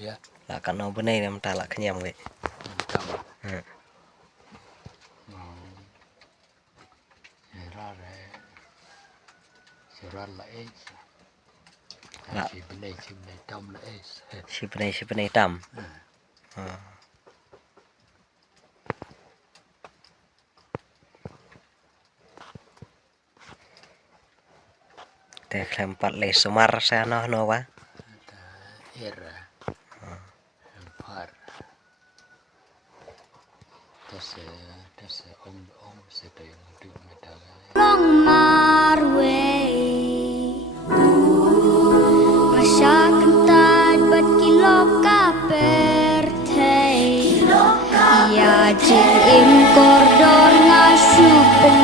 ya. Lah kan no benai nam ta la kenyam we. Tam. Rare. Serat la es. Si benai tam la es. Si benai tam. Te klempat le sumar sana no wa. Era. Par. Tas om sedai untuk medaga. Long marway masyakantad bat kilok kaperte ya jim kordon nga syupen